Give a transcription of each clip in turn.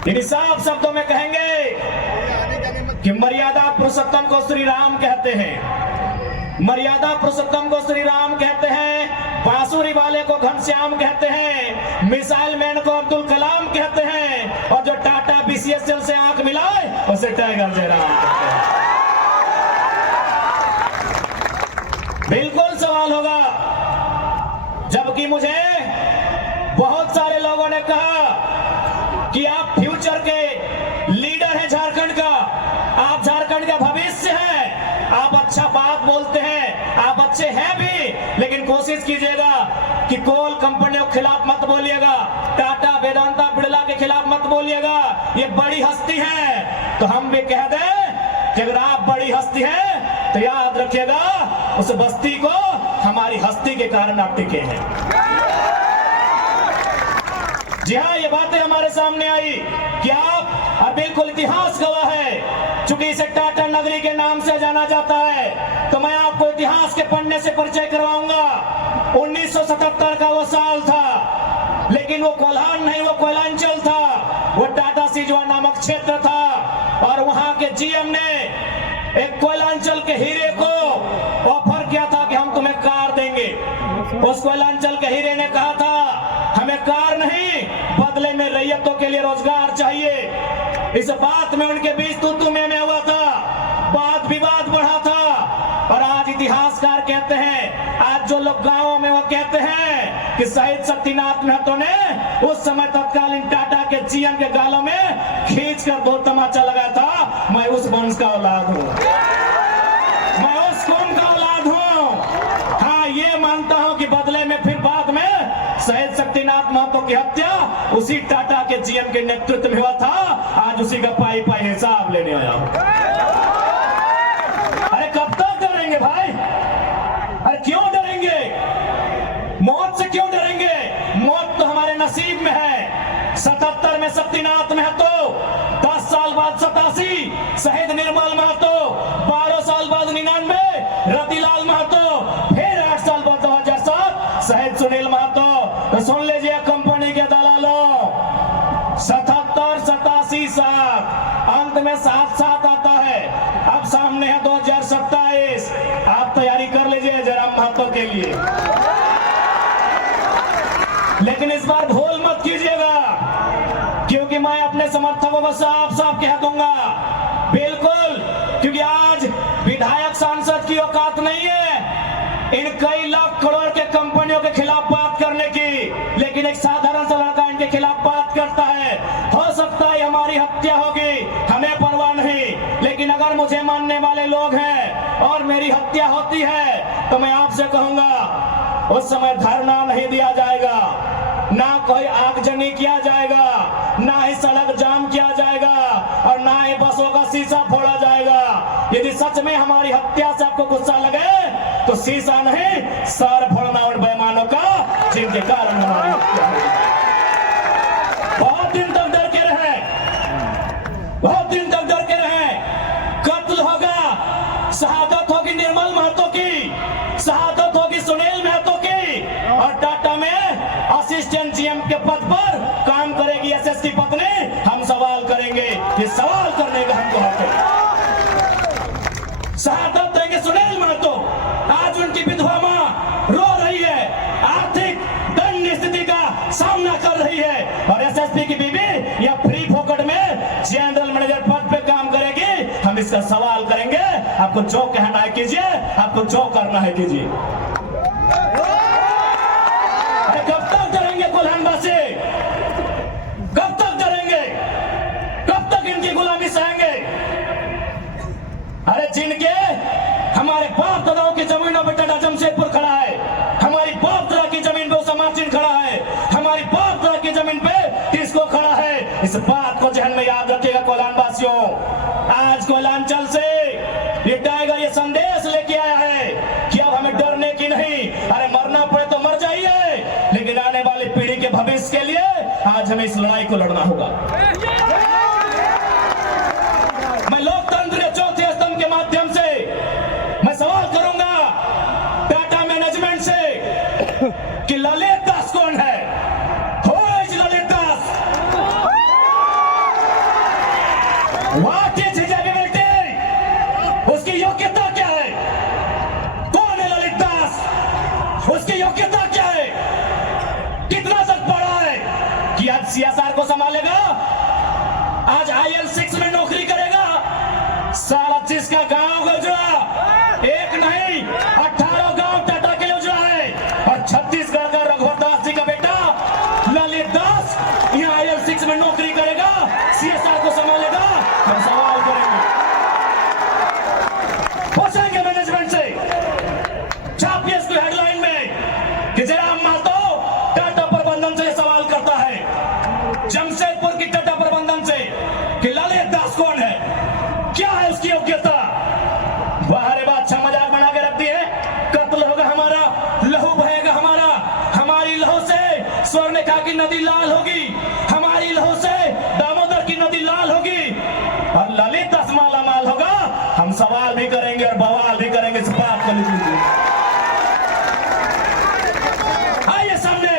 इन साफ शब्दों में कहेंगे कि मर्यादा पुरुषोत्तम को श्री राम कहते हैं, मर्यादा पुरुषोत्तम को श्री राम कहते हैं, बांसुरी वाले को घनश्याम कहते हैं, मिसाइल मैन को अब्दुल कलाम कहते हैं, और जो टाटा बीसीएसएल से आंख मिलाए उसे टाइगर जयराम कहते हैं। बिल्कुल सवाल होगा, जबकि मुझे बहुत सारे लोगों ने कहा कि आप फ्यूचर के लीडर हैं झारखंड का, आप झारखंड का भविष्य हैं, आप अच्छा बात बोलते हैं, आप अच्छे हैं भी, लेकिन कोशिश कीजिएगा कि कोल कंपनियों के खिलाफ मत बोलिएगा, टाटा वेदांता बिड़ला के खिलाफ मत बोलिएगा, ये बड़ी हस्ती है। तो हम भी कह दें कि अगर आप बड़ी हस्ती हैं तो याद रखिएगा उस बस्ती को हमारी हस्ती के कारण आप टिके हैं। जी हाँ, ये बातें हमारे सामने आई कि आप, और बिल्कुल इतिहास गवाह है, चूंकि इसे टाटा नगरी के नाम से जाना जाता है, तो मैं आपको इतिहास के पन्ने से परिचय करवाऊंगा। 1977 का वो साल था, लेकिन वो कोल्हान नहीं, वो कोयलांचल था, वो टाटा सिजवा नामक क्षेत्र था, और वहां के जीएम ने एक कोयलांचल के हीरे को ऑफर किया था कि हम तुम्हें कार देंगे। उस कोयलांचल के हीरे ने कहा था हमें कार नहीं, बदले में रैयतों के लिए रोजगार चाहिए। इस बात में उनके बीच तू में हुआ था, वाद विवाद बढ़ा था, और आज इतिहासकार कहते हैं, आज जो लोग गांवों में वो कहते हैं कि शहीद शक्तिनाथ महतो ने उस समय तत्कालीन टाटा के जीएम के गालों में खींचकर दो तमाचा लगाया था। मैं उस वंश का औलाद हूं, मैं उस कौम का औलाद हूं। हाँ, ये मानता हूं कि बदले में फिर बाद में शहीद शक्तिनाथ महतो की हत्या उसी टाटा के जीएम के नेतृत्व में हुआ था। आज उसी का पाई पाई हिसाब लेने आया हूं। अरे कब तक डरेंगे भाई? अरे क्यों डरेंगे? मौत से क्यों डरेंगे? मौत तो हमारे नसीब में है। 77 में शक्तिनाथ महतो, 10 साल बाद 87 शहीद निर्मल महतो, 12 साल बाद 99 रतिलाल महतो, फिर 8 साल बाद 2007 शहीद सुनील महतो। तो सुन लीजिए कंपनी के दलालों, 77, 87, 7, अंत में 7 आता है। अब सामने है 2027, आप तैयारी कर लीजिए जयराम महतो के लिए। लेकिन इस बार भूल मत कीजिएगा, क्योंकि मैं अपने समर्थकों को साफ साफ कह दूंगा, बिल्कुल, क्योंकि आज विधायक सांसद की औकात नहीं है इन कई लाख करोड़ के कंपनियों के खिलाफ बात करने की, लेकिन एक साधारण सा लड़का इनके खिलाफ बात करता है। हो सकता है हमारी हत्या होगी, हमें परवाह नहीं, लेकिन अगर मुझे मानने वाले लोग हैं और मेरी हत्या होती है तो मैं आपसे कहूंगा उस समय धरना नहीं दिया जाएगा, ना कोई आगजनी किया जाएगा, ना ही सड़क जाम किया जाएगा, और ना ही बसों का शीशा फोड़ा जाएगा। यदि सच में हमारी हत्या से आपको गुस्सा लगे तो शीशा नहीं, सर फोड़ना उन बेईमानों का जिनके कारण हमारी हत्या हुई। बहुत दिन तक डर के रहे, बहुत दिन तक डर के रहे। कत्ल होगा, शहादत होगी निर्मल महतो की, शहादत होगी सुनील महतो की, और टाटा में असिस्टेंट जीएम के पद पर काम करेगी एसएस की पत्नी। हम सवाल करेंगे, ये सवाल करने का हमको हक है। शहादत देंगे सुनील महतो, आज उनकी विधवा मां रो रही है, आर्थिक दंड स्थिति का सामना कर रही है, और एसएसपी की बीवी या फ्री फोकट में जनरल मैनेजर पद पे काम करेगी। हम इसका सवाल करेंगे, आपको जो कहना है कीजिए, आपको जो करना है कीजिए। कब तक डरेंगे कोल्हानवासी? कब तक डरेंगे? कब तक इनकी गुलामी सहेंगे? अरे जिनके हमारे बाप दादाओं की जमीनों पर टाटा जमशेदपुर खड़ा है, हमारी बाप दादा की जमीन पे उसामार्जिन खड़ा है, हमारी बाप दादा की जमीन पे टिस्को खड़ा है। इस बात को जहन में याद रखिएगा कोल्हानवासियों। आज कोयलांचल से ये टाइगर ये संदेश लेके आया है कि अब हमें डरने की नहीं, अरे मरना पड़े तो मर जाइए, लेकिन आने वाली पीढ़ी के भविष्य के लिए आज हमें इस लड़ाई को लड़ना होगा। मैं लोकतंत्र के चौथे स्तंभ के माध्यम से मैं सवाल करूंगा टाटा मैनेजमेंट से कि ललित दास कौन है? ललित दास भारतीय डिजेबिलिटी, उसकी योग्यता क्या है? कौन है ललित दास? उसकी योग्यता क्या है? कितना तक पढ़ा है कि आज सीएसआर को संभालेगा? आज IL6 में नौकरी करेगा? साला जिसका गांव उजड़ा, एक नहीं 18 गांव टाटा के लिए उजड़ा है, और छत्तीसगढ़ का रघुवर दास जी का बेटा ललित दास यहाँ IL6 में नौकरी करेगा, सीएसआर को संभालेगा? हम सवाल करेंगे, पूछेंगे मैनेजमेंट से। छापिए इसको हेडलाइन में कि जयराम मातो टाटा प्रबंधन से सवाल करता है, जमशेदपुर की टाटा प्रबंधन से, कि ललित दास कौन है, क्या है उसकी योग्यता? बाहर बात अच्छा मजाक बना के रखती है, कत्ल होगा हमारा, लहू बहेगा हमारा, हमारी लहू से स्वर्णरेखा की नदी लाल होगी, हमारी लहू से दामोदर की नदी लाल होगी, और ललित दास माला माल होगा। हम सवाल भी करेंगे और बवाल भी करेंगे, इस बात को लिख लीजिए। आइए सामने,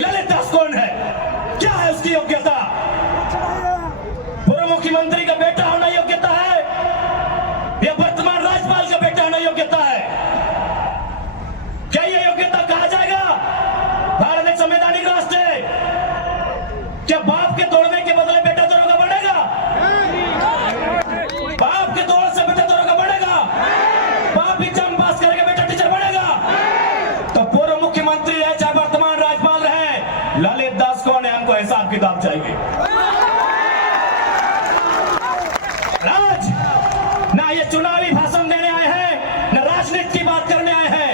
ललित दास कौन है, क्या है उसकी योग्यता? पूर्व मुख्यमंत्री का बेटा होना योग्यता है या वर्तमान राज्यपाल का बेटा होना योग्यता है? क्या यह योग्यता कहा जाएगा? भारत एक संवैधानिक राष्ट्र है, क्या बाप के तोड़ने के बदले बेटा तोड़ों का बढ़ेगा? बाप के तोड़ से बेटा तोड़ों का बढ़ेगा? बाप एग्जाम पास करेगा, बेटा टीचर बढ़ेगा? तो पूर्व मुख्यमंत्री है चाहे वर्तमान राज्यपाल रहे, ललित दास कौन है, हमको हिसाब किताब चाहिए। राज ना ये चुनावी भाषण देने आए हैं, न राजनीति की बात करने आए हैं,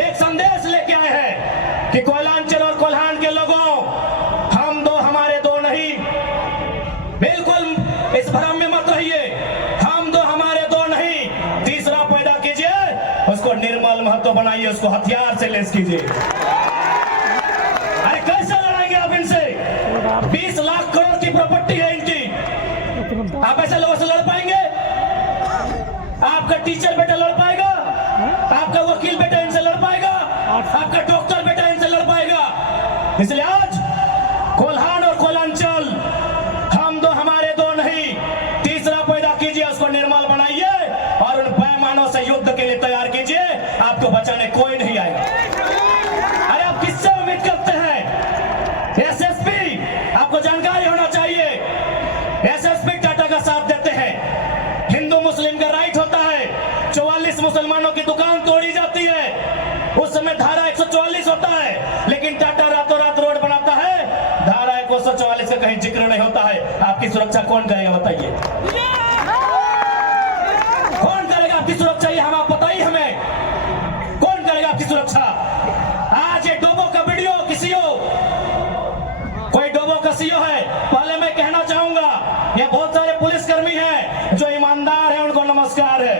एक संदेश लेके आए हैं कि कोयलांचल और कोल्हान के लोगों, हम दो हमारे दो नहीं, बिल्कुल इस भ्रम में मत रहिए, हम दो हमारे दो नहीं, तीसरा पैदा कीजिए, उसको निर्मल महत्व बनाइए, उसको हथियार से लेस कीजिए। अरे कैसे लड़ाएंगे आप इनसे? 20 लाख करोड़ की प्रॉपर्टी है इनकी, आप ऐसे लोगों से लड़ पाएंगे? आपका टीचर बेटा लड़ पाएगा? आपका वकील बेटा इनसे लड़ पाएगा? आपका डॉक्टर बेटा इनसे लड़ पाएगा? इसलिए आज कोल्हान और कोयलांचल, हम दो हमारे दो नहीं, तीसरा पैदा कीजिए, उसको निर्मल बनाइए और उन पैमानों से युद्ध के लिए तैयार कीजिए, आपको बचाने कोई नहीं आएगा। अरे आप किससे उम्मीद करते हैं? SSP, आपको जानकारी होना चाहिए, SSP टाटा का साथ देते हैं, हिंदू मुस्लिम का राइट होता है, 44 मुसलमानों की दुकान तोड़ी जाती है, उस समय धारा 144 होता है, लेकिन टाटा रातों रात रोड बनाता है, धारा 144 का कहीं जिक्र नहीं होता है। आपकी सुरक्षा कौन करेगा बताइए? कौन करेगा आपकी सुरक्षा? ये हम आप बताइए हमें, कौन करेगा आपकी सुरक्षा? आज ये डोबो का वीडियो किसी हो, कोई डोबो का सीओ है, पहले मैं कहना चाहूंगा ये बहुत सारे पुलिसकर्मी हैं जो ईमानदार हैं, उनको नमस्कार है।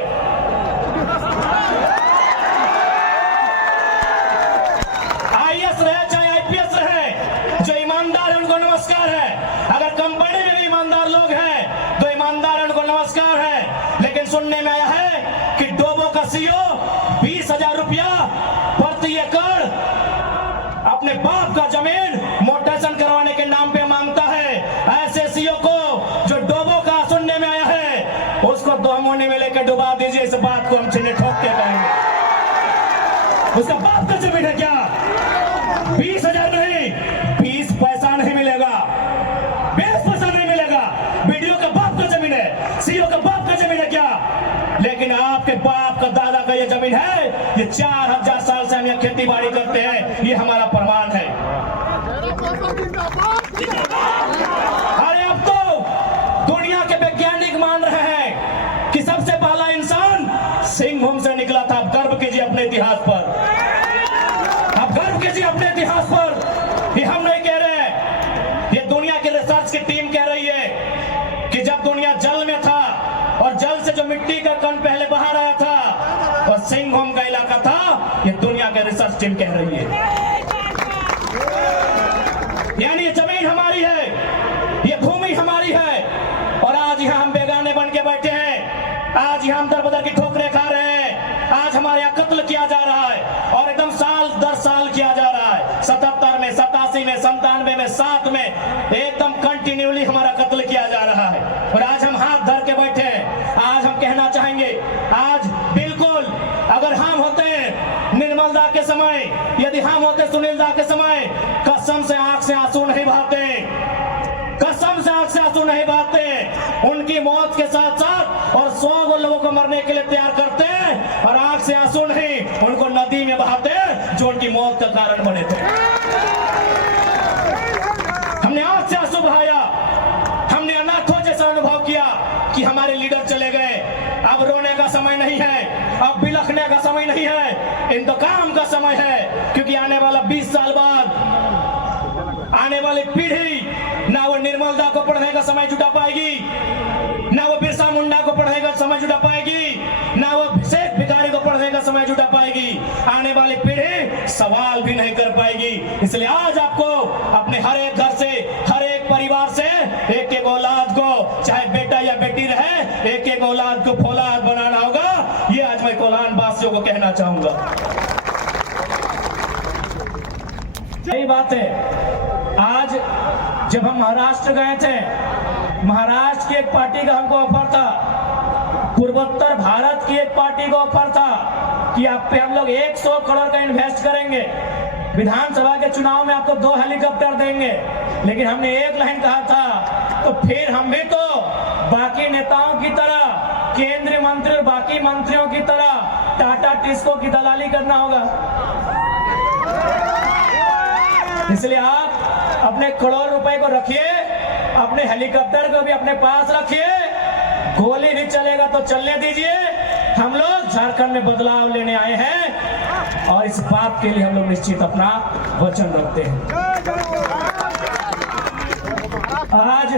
IAS रहे चाहे IPS रहे, जो ईमानदार है उनको नमस्कार है। अगर कंपनी में भी ईमानदार लोग हैं तो ईमानदार है, उनको नमस्कार है। लेकिन सुनने में आया है कि डोबो का सीओ 20,000 रुपया प्रति एकड़ अपने बाप का जमीन मोटेशन करवाने के नाम पे मांगता है। ऐसे सीओ को जो डोबो का सुनने में आया है, उसको 2 महीने में लेकर डुबा दीजिए। इस बात को हम चिन्ह ठोक के कहेंगे, उसका बाप का जमीन है क्या? 20,000 नहीं, 20 पैसा नहीं मिलेगा, 20 पैसा नहीं मिलेगा। वीडियो का बाप का जमीन है, सीओ का बाप का जमीन है क्या? लेकिन आपके बाप का दादा का ये जमीन है, ये 4000 साल से हम यहाँ खेती बाड़ी करते हैं, ये हमारा प्रमाण है। अरे अब तो दुनिया के वैज्ञानिक मान रहे हैं कि सबसे पहला इंसान सिंहभूम से निकला था। आप गर्व कीजिए अपने इतिहास पर, आप गर्व कीजिए अपने इतिहास पर। ये हम नहीं कह रहे हैं, ये दुनिया की रिसर्च की टीम कह रही है कि जब दुनिया जल में था और जल से जो मिट्टी का कण पहले बाहर आया था और सिंहभूम का इलाका था, ये दुनिया के रिसर्च टीम कह रही है। यानी ये जमीन हमारी है, ये भूमि हमारी है, और आज यहाँ हम बेगाने बन के बैठे हैं, आज यहाँ हम दर बदर की ठोकरें खा रहे हैं, आज हमारे यहाँ कत्ल किया जा रहा है, और एकदम साल दर साल किया जा रहा है। 77 में, 87 में, 97 में, 7 में एकदम कंटिन्यूली हमारा कत्ल किया जा रहा होते सुनील दा के समय, कसम से आंख से आंसू नहीं बहाते, कसम से आंख से आंसू नहीं बहाते। उनकी मौत के साथ साथ और 100 लोगों को मरने के लिए तैयार करते और आंख से आंसू नहीं उनको नदी में बहाते जो उनकी मौत का कारण बने थे। हमने आंख से आंसू बहाया, हमने अनाथों जैसा अनुभव किया कि हमारे लीडर चले गए। अब रोने का समय नहीं है, अब बिलखने का समय नहीं है, इंतकाम का समय है। क्योंकि आने वाला 20 साल बाद आने वाली पीढ़ी ना वो निर्मल दा को पढ़ने का समय जुटा पाएगी, ना वो बिरसा मुंडा को पढ़ने का समय जुटा पाएगी, ना वो शेख भिखारी को पढ़ने का समय जुटा पाएगी। आने वाली पीढ़ी सवाल भी नहीं कर पाएगी। इसलिए आज आपको अपने हर एक घर से, हर एक परिवार से एक एक औलाद को, चाहे बेटा या बेटी रहे, एक एक औलाद को फौलाद बनाना होगा। ये आज मैं कोल्हान वासियों को कहना चाहूंगा। यही बात है। आज जब हम महाराष्ट्र गए थे, महाराष्ट्र की एक पार्टी का हमको ऑफर था, पूर्वोत्तर भारत की एक पार्टी का ऑफर था कि आप पे हम लोग 100 करोड़ का इन्वेस्ट करेंगे, विधानसभा के चुनाव में आपको 2 हेलीकॉप्टर देंगे। लेकिन हमने एक लाइन कहा था, तो फिर हम भी तो बाकी नेताओं की तरह, केंद्रीय मंत्री और बाकी मंत्रियों की तरह टाटा टिस्को की दलाली करना होगा। इसलिए आप अपने करोड़ रुपए को रखिए, अपने हेलीकॉप्टर को भी अपने पास रखिए, गोली भी चलेगा तो चलने दीजिए। हम लोग झारखंड में बदलाव लेने आए हैं और इस बात के लिए हम लोग निश्चित अपना वचन रखते हैं। आज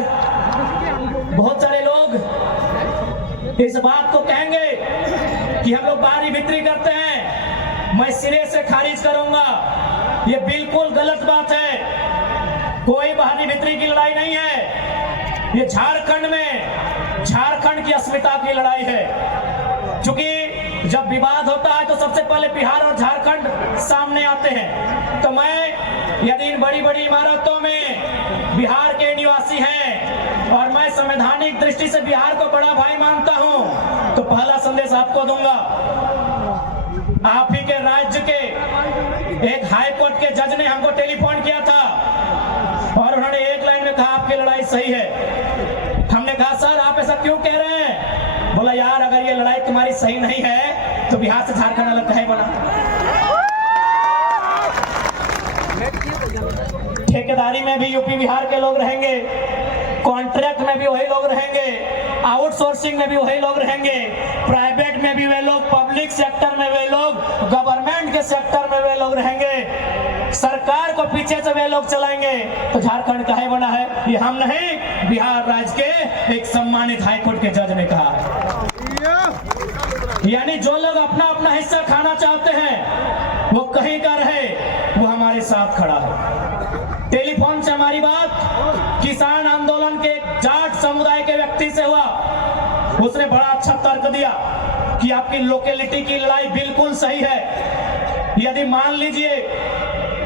बहुत सारे लोग इस बात को कहेंगे कि हम लोग बारी बिक्री करते हैं, मैं सिरे से खारिज करूंगा। ये बिल्कुल गलत बात है। कोई बाहरी बिक्री की लड़ाई नहीं है। ये झारखंड में झारखंड की अस्मिता की लड़ाई है। क्योंकि जब विवाद होता है तो सबसे पहले बिहार और झारखंड सामने आते हैं। तो मैं यदि इन बड़ी बड़ी इमारतों में बिहार के निवासी हैं और मैं संवैधानिक दृष्टि से बिहार को बड़ा भाई मानता हूं, तो पहला संदेश आपको दूंगा। आप ही के राज्य के एक हाई कोर्ट के जज ने हमको टेलीफोन किया था और उन्होंने एक लाइन में कहा आपकी लड़ाई सही है। हमने कहा सर आप ऐसा क्यों कह रहे हैं? बोला यार अगर ये लड़ाई तुम्हारी सही नहीं है तो बिहार से झारखंड अलग कहे बना। ठेकेदारी में भी यूपी बिहार के लोग रहेंगे, कॉन्ट्रैक्ट में भी वही लोग रहेंगे, आउटसोर्सिंग में भी वही लोग रहेंगे, प्राइवेट में भी वे लोग, पब्लिक सेक्टर में वे लोग, गवर्नमेंट के सेक्टर में वे लोग रहेंगे, सरकार को पीछे से वे लोग चलाएंगे। तो झारखंड काहे बना है? ये हम नहीं, बिहार राज्य के एक सम्मानित हाईकोर्ट के जज ने कहा है। यानी जो लोग अपना अपना हिस्सा खाना चाहते हैं वो कहीं का रहे, वो हमारे साथ खड़ा है। टेलीफोन से हमारी बात किसान आंदोलन के जाट समुदाय के व्यक्ति से हुआ। उसने बड़ा अच्छा तर्क दिया कि आपकी लोकेलिटी की लड़ाई बिल्कुल सही है। यदि मान लीजिए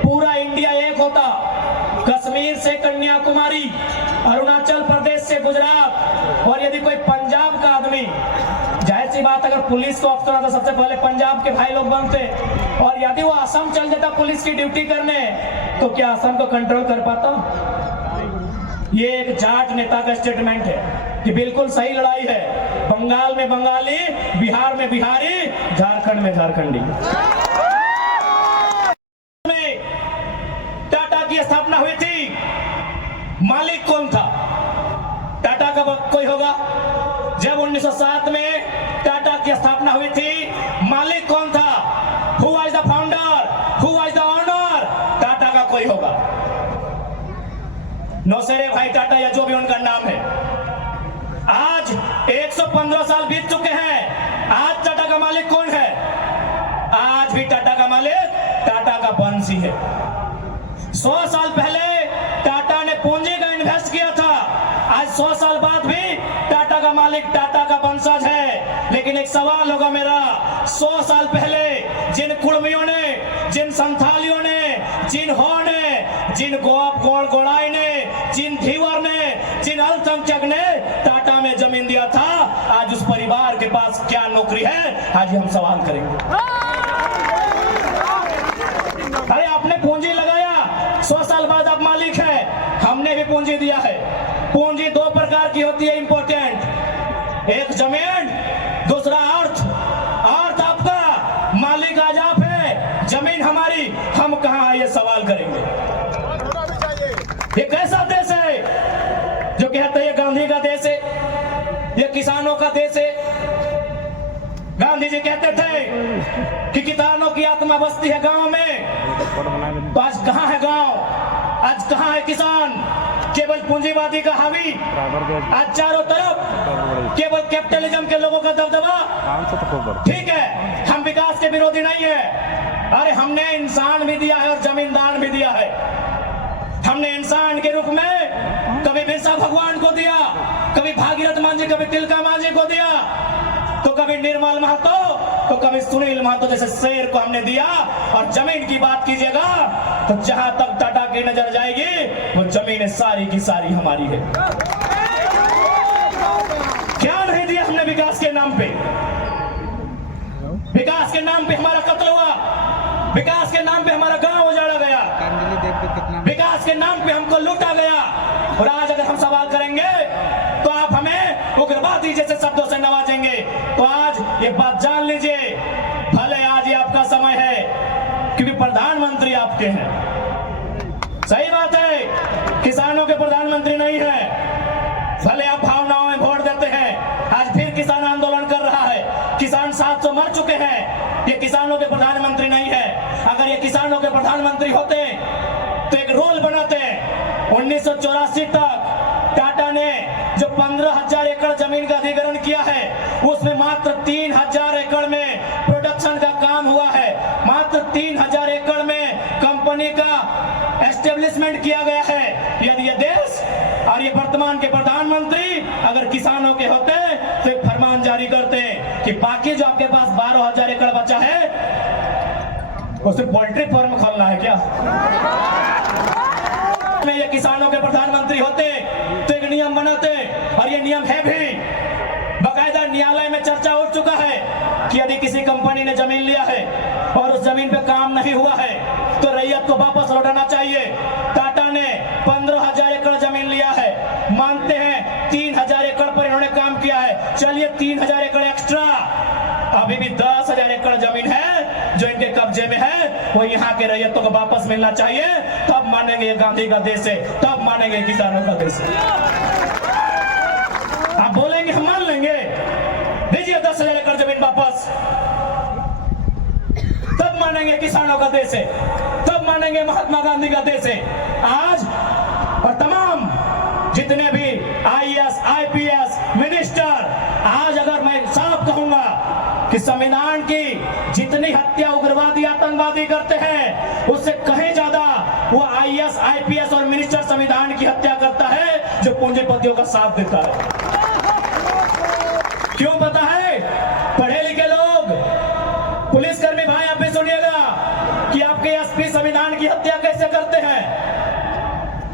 पूरा इंडिया एक होता, कश्मीर से कन्याकुमारी, अरुणाचल प्रदेश से गुजरात, और यदि कोई पंजाब का आदमी, जाहिर सी बात अगर पुलिस को अफसर आता सबसे पहले पंजाब के भाई लोग बनते, और यदि वो असम चल जाता पुलिस की ड्यूटी करने, तो क्या असम को कंट्रोल कर पाता? ये एक जाट नेता का स्टेटमेंट है कि बिल्कुल सही लड़ाई है। बंगाल में बंगाली, बिहार में बिहारी, झारखंड में झारखंडी। टाटा की स्थापना हुई थी, मालिक कौन था? टाटा का कोई होगा? जब 1907 में टाटा की स्थापना हुई थी, मालिक कौन था? Who was the founder? Who was the owner? Tata का कोई होगा? नौसेरे भाई टाटा या जो भी उनका नाम है। आज 115 साल बीत चुके हैं। आज टाटा का मालिक कौन है? आज भी टाटा का मालिक टाटा का वंशी है। 100 साल पहले टाटा ने पूंजी का इन्वेस्ट किया था, आज 100 साल बाद भी टाटा का मालिक टाटा का वंशज है। लेकिन एक सवाल होगा मेरा, 100 साल पहले जिन कुड़मियों ने, जिन संथालियों ने, जिन हो ने, जिन गोड़ाई ने, जिन धीवर ने, जिन अल्पसंख्यक ने टाटा में जमीन दिया था, आज उस परिवार के पास क्या नौकरी है? आज हम सवाल करेंगे। अरे आपने भी पूंजी दिया है। पूंजी दो प्रकार की होती है इंपॉर्टेंट, एक जमीन, दूसरा अर्थ। अर्थ आपका, मालिक आज आप है, जमीन हमारी, हम कहां है ये सवाल करेंगे। ये कैसा देश है जो कहते हैं ये गांधी का देश है, ये किसानों का देश है। गांधी जी कहते थे कि किसानों की आत्मा बसती है गांव में, तो आज कहां है गांव, आज कहां है किसान? केवल पूंजीवादी का हावी, आज चारों तरफ केवल कैपिटलिज्म के लोगों का दबदबा। ठीक है, हम विकास के विरोधी नहीं है, अरे हमने इंसान भी दिया है और जमींदार भी दिया है। हमने इंसान के रूप में कभी बिरसा भगवान को दिया, कभी भागीरथ मांझी, कभी तिलका मांझी को दिया, तो कभी निर्मल महतो, तो कभी सुनील महतो जैसे शेर को हमने दिया। और जमीन की बात कीजिएगा तो जहां तक टाटा की नजर जाएगी वो जमीनें सारी की सारी हमारी है। क्या नहीं दिया हमने विकास के नाम पे? विकास के नाम पे हमारा कत्ल हुआ, विकास के नाम पे हमारा गांव उजाड़ा गया, विकास के नाम पे हमको लूटा गया। और आज अगर हम सवाल करेंगे तो आप हमें उग्रवादी जैसे शब्दों से नवाजेंगे। तो आज ये बात जान लीजिए, भले आज ये आपका समय है क्योंकि प्रधानमंत्री आपके हैं, सही बात है, किसानों के प्रधानमंत्री नहीं है। भले आप भावनाओं में वोट देते हैं, आज फिर किसान आंदोलन कर रहा है, किसान 700 मर चुके हैं, ये किसानों के प्रधानमंत्री नहीं है। अगर ये किसानों के प्रधानमंत्री होते तो एक रूल बनाते। 1984 तक टाटा ने जो 15,000 एकड़ जमीन का अधिग्रहण किया है, उसमें मात्र 3,000 एकड़ में प्रोडक्शन का काम हुआ है, मात्र 3,000 एकड़ में कंपनी का एस्टेब्लिशमेंट किया गया है। यदि ये देश और ये वर्तमान के प्रधानमंत्री अगर किसानों के होते तो एक फरमान जारी करते कि बाकी जो आपके पास 12,000 एकड़ बचा है उसे पोल्ट्री फार्म खोलना है क्या? में ये किसानों के प्रधानमंत्री होते तो एक नियम बनाते, और ये नियम है भी, बकायदा न्यायालय में चर्चा उठ चुका है कि यदि किसी कंपनी ने जमीन लिया है और उस जमीन पे काम नहीं हुआ है तो रैयत को वापस लौटाना चाहिए। टाटा ने 15,000 एकड़ जमीन लिया है, मानते हैं 3,000 एकड़ पर इन्होंने काम किया है, चलिए 3,000 एकड़ एक्स्ट्रा, अभी भी 10,000 एकड़ जमीन है जो इनके कब्जे में है, वो यहाँ के रैयतों को वापस मिलना चाहिए। तब मानेंगे ये गांधी का देश है, तब मानेंगे किसानों का देश है। आप बोलेंगे हम मान लेंगे, दीजिए 10,000 एकड़ जमीन वापस, तब मानेंगे किसानों का देश है, तब मानेंगे महात्मा गांधी का देश है। आज और तमाम जितने भी IAS, IPS मिनिस्टर, आज अगर मैं साफ कहूंगा कि संविधान की जितनी हत्या उग्रवादी आतंकवादी करते हैं उससे कहीं ज्यादा वो IAS, IPS और मिनिस्टर संविधान की हत्या करता है जो पूंजीपतियों का साथ देता है। क्यों पता है? पढ़े लिखे लोग, पुलिसकर्मी भाई आप भी सुनिएगा कि आपके SP संविधान की हत्या कैसे करते हैं।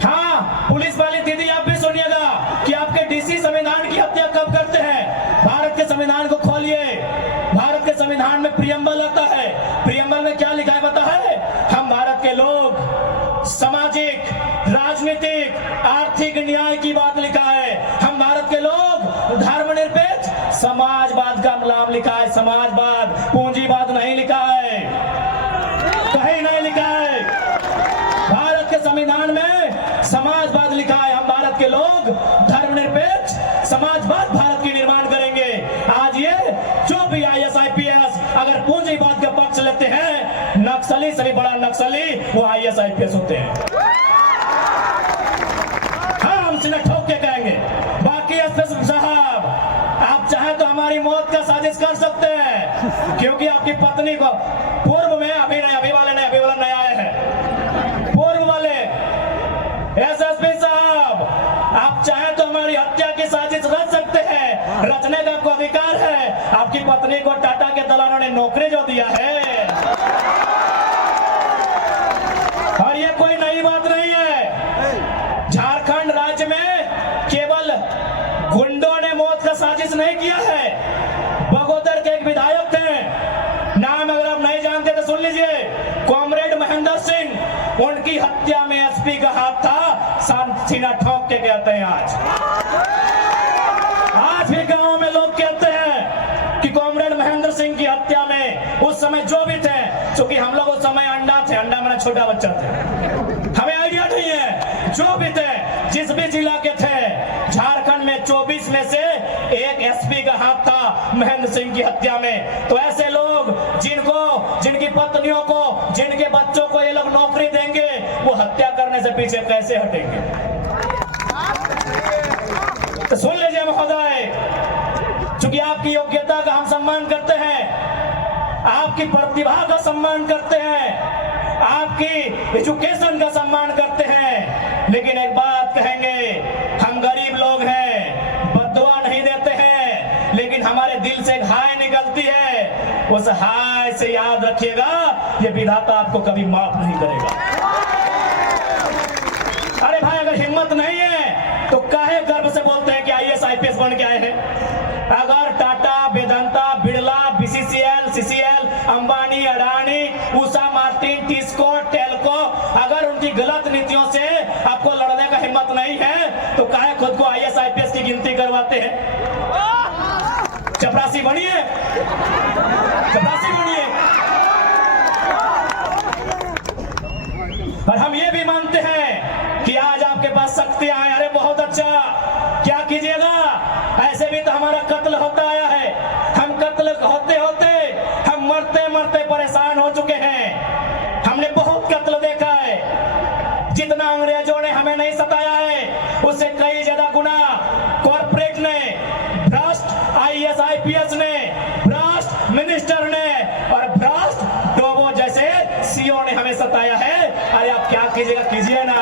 हाँ, पुलिस वाली दीदी आप भी सुनिएगा कि आपके DC संविधान की हत्या कब करते हैं। भारत के संविधान को खोलिए, भारत के संविधान में प्रियम्बल आता है, प्रियम्बल में क्या लिखा है पता है? हम भारत के लोग सामाजिक, राजनीतिक, आर्थिक न्याय की बात लिखा है। हम भारत के लोग धर्मनिरपेक्ष समाजवाद का नाम लिखा है, समाजवाद, पूंजीवाद नहीं लिखा है, कहीं नहीं लिखा है। भारत के संविधान में समाजवाद लिखा है। हम भारत के लोग धर्मनिरपेक्ष समाजवाद भारत की निर्माण करेंगे। आज ये जो भी IAS, IPS अगर पूंजीवाद का पक्ष लेते हैं, नक्सली से भी बड़ा नक्सली वो IAS, IPS होते हैं। हाँ, हम सीधे ठोक के कहेंगे। बाकी SP साहब, आप चाहे तो हमारी मौत का साजिश कर सकते हैं, क्योंकि आपकी पत्नी को पूर्व में, अभी नहीं, अभी वाले नहीं, अभी वाला नया आया है, पूर्व वाले SSP साहब, आप चाहे तो हमारी हत्या की साजिश रच सकते हैं, रचने का आपको अधिकार है। आपकी पत्नी को टाटा के दलालों ने नौकरी जो दिया है, और ये कोई नई बात नहीं है। झारखंड राज्य में केवल गुंडों ने मौत का साजिश नहीं किया है। बगोदर के एक विधायक थे, नाम अगर आप नहीं जानते तो सुन लीजिए, कॉमरेड महेंद्र सिंह, उनकी हत्या में SP का हाथ था। सीना ठोक के कहते हैं आज भी गांव में लोग कहते हैं कि कॉमरेड महेंद्र सिंह की हत्या में उस समय जो भी थे, क्योंकि हम लोग उस समय अंडा थे, अंडा मेरा छोटा बच्चा थे, हमें आइडिया नहीं है, जो भी थे, जिस भी जिला के थे, झारखंड में 24 में से एक एसपी का हाथ था महेंद्र सिंह की हत्या में। तो ऐसे लोग जिनकी पत्नियों को, जिनके बच्चों को ये लोग नौकरी देंगे, वो हत्या करने से पीछे कैसे हटेंगे? तो सुन लीजिए महोदय, चूंकि आपकी योग्यता का हम सम्मान करते हैं, आपकी प्रतिभा का सम्मान करते हैं, आपकी एजुकेशन का सम्मान करते हैं, लेकिन एक बात कहेंगे, हम गरीब लोग हैं, बद्दुआ नहीं देते हैं, लेकिन हमारे दिल से एक हाय निकलती है, उस हाय से याद रखिएगा, ये विधाता आपको कभी माफ नहीं करेगा। अरे भाई, अगर हिम्मत नहीं है तो काहे गर्व से बोलते हैं कि आईएएस IPS बन के आए हैं? अगर Tata, Vedanta, Birla, BCCL, CCL, Ambani, Adani, Usha Martin, TISCO, Telco, अगर उनकी गलत नीतियों से आपको लड़ने का हिम्मत नहीं है तो काहे खुद को आईएएस IPS की गिनती करवाते हैं? चपरासी बनिए, चपरासी बनिए। और हम ये भी मानते हैं कि आज आपके पास शक्तियां हैं, अरे बहुत अच्छा, क्या कीजिएगा, ऐसे भी तो हमारा कत्ल होता आया है, हम कत्ल होते होते हम मरते मरते परेशान हो चुके हैं, हमने बहुत कत्ल देखा है, जितना अंग्रेजों ने हमें नहीं सताया है उससे कई ज्यादा गुना कॉर्पोरेट ने, भ्रष्ट आईएएस IPS ने, भ्रष्ट मिनिस्टर ने और भ्रष्ट डोबो जैसे CEO ने हमें सताया है। अरे आप क्या कीजिएगा, कीजिए ना।